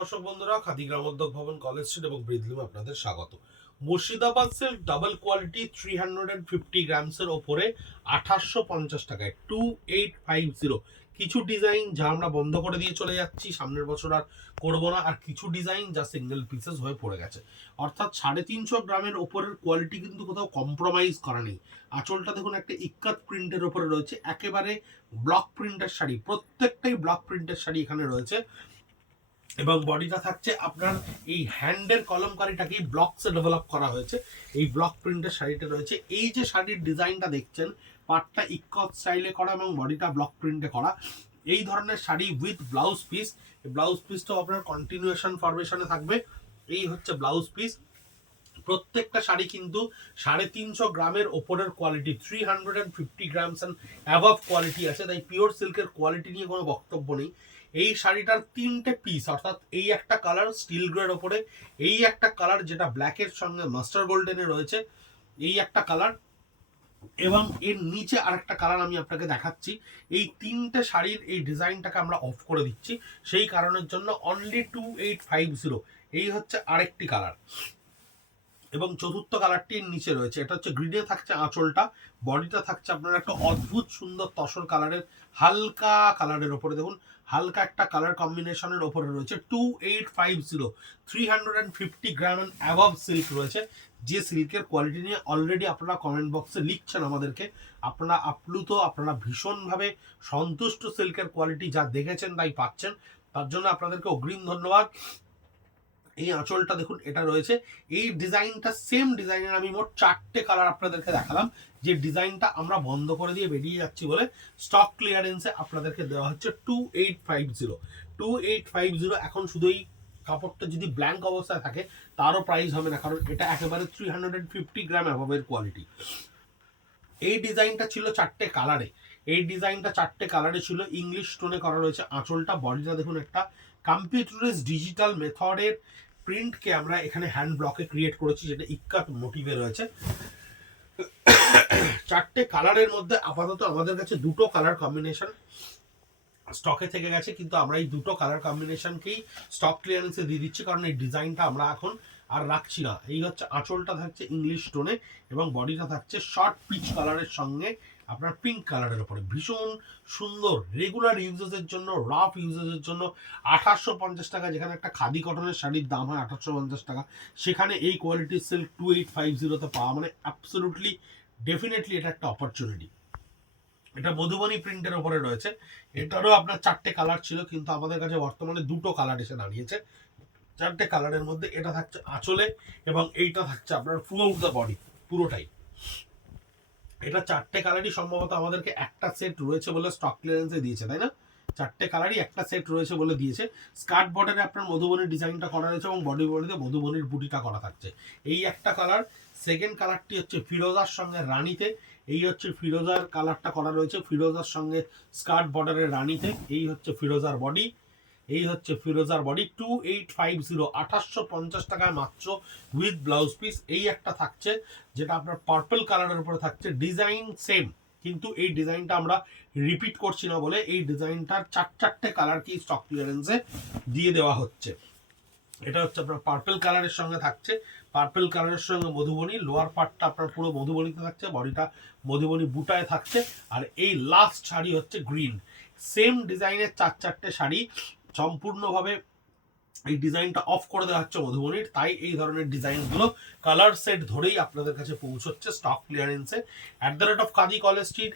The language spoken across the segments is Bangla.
দর্শক বন্ধুরা, খাদি গ্রামোদ্যোগ ভবন, কলেজ স্ট্রিট এবং ব্রিদলুমে আপনাদের স্বাগত। মুর্শিদাবাদ সিল্ক ডাবল কোয়ালিটি 350 গ্রামসের ওপরে 2850 টাকায় 2850। কিছু ডিজাইন যা আমরা বন্ধ করে দিয়ে চলে যাচ্ছি, সামনের বছর আর করবো না, আর কিছু ডিজাইন যা সিঙ্গেল পিসেস হয়ে পড়ে গেছে। অর্থাৎ 350 গ্রামের ওপরের কোয়ালিটি কিন্তু কোথাও কম্প্রোমাইজ করা নেই। আঁচলটা দেখুন একটা ইক্কাত প্রিন্টের ওপরে রয়েছে, একেবারে ব্লক প্রিন্টের শাড়ি, প্রত্যেকটাই ব্লক প্রিন্টের শাড়ি এখানে রয়েছে। এবং বডিটা থাকছে আপনার এই হ্যান্ডের কলমকারিটাকেই ব্লকসে ডেভেলপ করা হয়েছে। এই ব্লক প্রিন্টের শাড়িটা রয়েছে। এই যে শাড়ির ডিজাইনটা দেখছেন, পাটটা ইক্কত স্টাইলে করা এবং বডিটা ব্লক প্রিন্টে করা। এই ধরনের sari with blouse piece. Blouse পিসটাও আপনার কন্টিনিউশন ফরমেশনে থাকবে। এই হচ্ছে ব্লাউজ পিস। প্রত্যেকটা শাড়ি কিন্তু 350 গ্রামের ওপরের কোয়ালিটি, 350 গ্রামস অ্যান্ড অ্যাভাব কোয়ালিটি আছে, তাই পিওর সিল্কের কোয়ালিটি নিয়ে কোনো বক্তব্য নেই। এই শাড়িটার 3টে পিস, অর্থাৎ এই একটা কালার স্টিল গ্রের ওপরে, এই একটা কালার যেটা ব্ল্যাকের সঙ্গে মাস্টার গোল্ডেনে রয়েছে, এই একটা কালার, এবং এর নিচে আরেকটা কালার আমি আপনাকে দেখাচ্ছি। এই 3টে শাড়ির এই ডিজাইনটাকে আমরা অফ করে দিচ্ছি সেই কারণের জন্য। অনলি 2850। এই হচ্ছে আরেকটি কালার, এবং চতুর্থ কালারটির নিচে রয়েছে, এটা হচ্ছে গ্রিনে থাকছে আঁচলটা, বডিটা থাকছে আপনার একটা অদ্ভুত সুন্দর তসর কালারের, হালকা কালারের ওপরে দেখুন, হালকা একটা কালার কম্বিনেশনের ওপরে রয়েছে। 2850, 350 গ্রাম অ্যান্ড অ্যাভাব সিল্ক রয়েছে। যে সিল্কের কোয়ালিটি নিয়ে অলরেডি আপনারা কমেন্ট বক্সে লিখছেন আমাদেরকে, আপনারা আপ্লুত, আপনারা ভীষণভাবে সন্তুষ্ট সিল্কের কোয়ালিটি যা দেখেছেন তাই পাচ্ছেন, তার জন্য আপনাদেরকে অগ্রিম ধন্যবাদ। এই আঁচলটা দেখুন, এটা রয়েছে। এই ডিজাইনটা সেম ডিজাইনের আমি মোট 4টে কালার আপনাদেরকে দেখালাম, যে ডিজাইনটা আমরা বন্ধ করে দিয়ে বেরিয়ে যাচ্ছি বলে স্টক ক্লিয়ারেন্সে আপনাদেরকে দেওয়া হচ্ছে 2850। 2850। এখন শুধু এই কাপড়টা যদি ব্ল্যাঙ্ক অবস্থায় থাকে তারও প্রাইস হবে না, কারণ এটা একেবারে 350 গ্রাম অ্যাভাবের কোয়ালিটি। এই ডিজাইনটা ছিল 4টে কালারে। এই ডিজাইনটা 4টে কালারে ছিল, ইংলিশ স্টোনে করা রয়েছে আঁচলটা। বডিটা দেখুন একটা কম্পিউটারাইজ ডিজিটাল মেথডের প্রিন্টকে আমরা এখানে হ্যান্ড ব্লকে ক্রিয়েট করেছি, যেটা ইক্কাত মোটিভে রয়েছে। 4টে কালারের মধ্যে আপাতত আমাদের কাছে দুটো কালার কম্বিনেশন স্টকে থেকে গেছে, কিন্তু আমরা এই দুটো কালার কম্বিনেশনকেই স্টক ক্লিয়ারেন্সে দিয়ে দিচ্ছি, কারণ এই ডিজাইনটা আমরা এখন আর রাখছি না। এই হচ্ছে আঁচলটা থাকছে ইংলিশ টোনে, এবং বডিটা থাকছে শর্ট পিচ কালারের সঙ্গে আপনার পিঙ্ক কালারের উপরে। ভীষণ সুন্দর রেগুলার ইউজেসের জন্য, রাফ ইউজেসের জন্য 2850 টাকা, যেখানে একটা খাদি কটনের শাড়ির দাম হয় 2850 টাকা, সেখানে এই কোয়ালিটির সিল্ক 2850-তে পাওয়া মানে অ্যাবসলুটলি ডেফিনেটলি এটা একটা অপরচুনিটি। এটা মধুবনী প্রিন্টের উপরে রয়েছে। এটারও আপনার 4টে কালার ছিল, কিন্তু আমাদের কাছে বর্তমানে দুটো কালার এসে দাঁড়িয়েছে। 4টে কালারের মধ্যে এটা থাকছে আঁচলে, এবং এইটা থাকছে আপনার ফুল আউট দ্য বডি পুরোটাই। এটা 4টে কালারই সম্ভবত আমাদেরকে একটা সেট রয়েছে বলে স্টক ক্লিয়ারেন্সে দিয়েছে, তাই না? 4টে কালারই একটা সেট রয়েছে বলে দিয়েছে। স্কার্ট বর্ডারে আপনার মধুবনীর ডিজাইনটা করা রয়েছে, এবং বডি বডিতে মধুবনীর বুটিটা করা থাকছে। এই একটা কালার। সেকেন্ড কালারটি হচ্ছে ফিরোজার সঙ্গে রানীতে। এই হচ্ছে ফিরোজার কালারটা করা রয়েছে, ফিরোজার সঙ্গে স্কার্ট বর্ডারের রানীতে। এই হচ্ছে ফিরোজার বডি। এই হচ্ছে ফিরোজার বডি। 2850, 2850 টাকায় মাত্র, উইথ ব্লাউজ পিস। এই একটা থাকছে যেটা আপনার পার্পল কালারের উপরে থাকছে, ডিজাইন সেম, কিন্তু এই ডিজাইনটা আমরা রিপিট করছি না বলে এই ডিজাইনটার 4টে কালার কি স্টক ক্লিয়ারেন্সে দিয়ে দেওয়া হচ্ছে। এটা হচ্ছে আপনার পার্পল কালারের সঙ্গে থাকছে, পার্পল কালারের সঙ্গে মধুবনী, লোয়ার পার্টটা আপনার পুরো মধুবনীতে থাকছে, বডিটা মধুবনী বুটায় থাকছে। আর এই লাস্ট শাড়ি হচ্ছে গ্রিন। সেম ডিজাইনের 4টে শাড়ি, সম্পূর্ণভাবে এই ডিজাইনটা অফ করে দেওয়া হচ্ছে মধুবনীর, তাই এই ধরনের ডিজাইনগুলো কালার সেট ধরেই আপনাদের কাছে পৌঁছচ্ছে স্টক ক্লিয়ারেন্সে। @of Khadi college street,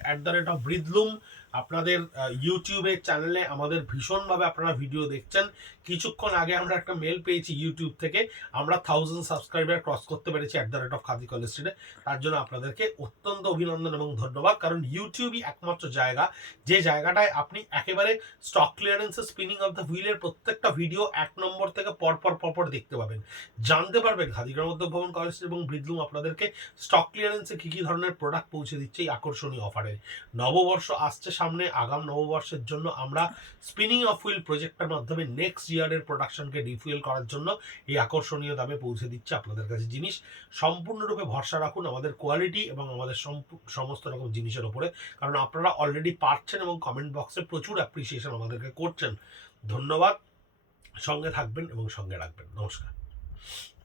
@of ব্রিদলুম, আপনাদের ইউটিউবের চ্যানেলে আমাদের ভীষণভাবে আপনারা ভিডিও দেখছেন। কিছুক্ষণ আগে আমরা একটা মেল পেয়েছি ইউটিউব থেকে, আমরা 1000 সাবস্ক্রাইবার ক্রস করতে পেরেছি @of কাদি কলেজ স্ট্রিটে। তার জন্য আপনাদেরকে অত্যন্ত অভিনন্দন এবং ধন্যবাদ, কারণ ইউটিউবই একমাত্র জায়গা, যে জায়গাটায় আপনি একেবারে স্টক ক্লিয়ারেন্সে স্পিনিং অফ দ্য হুইলের প্রত্যেকটা ভিডিও 1 নম্বর থেকে পরপর দেখতে পাবেন, জানতে পারবেন খাদি গ্রামোদ্যোগ ভবন, কলেজ এবং ব্রিদলুম আপনাদেরকে স্টক ক্লিয়ারেন্সে কি কি ধরনের প্রোডাক্ট পৌঁছে দিচ্ছে এই আকর্ষণীয় অফারে। নববর্ষ আসছে সামনে, আগাম নববর্ষের জন্য আমরা স্পিনিং অফ হুইল প্রজেক্টের মাধ্যমে নেক্সট ইয়ারের প্রোডাকশনকে রিফুয়েল করার জন্য এই আকর্ষণীয় দামে পৌঁছে দিচ্ছে আপনাদের কাছে জিনিস। সম্পূর্ণরূপে ভরসা রাখুন আমাদের কোয়ালিটি এবং আমাদের সমস্ত রকম জিনিসের উপরে, কারণ আপনারা অলরেডি পাচ্ছেন এবং কমেন্ট বক্সে প্রচুর অ্যাপ্রিসিয়েশন আমাদেরকে করছেন। ধন্যবাদ। সঙ্গে থাকবেন এবং সঙ্গে রাখবেন। নমস্কার।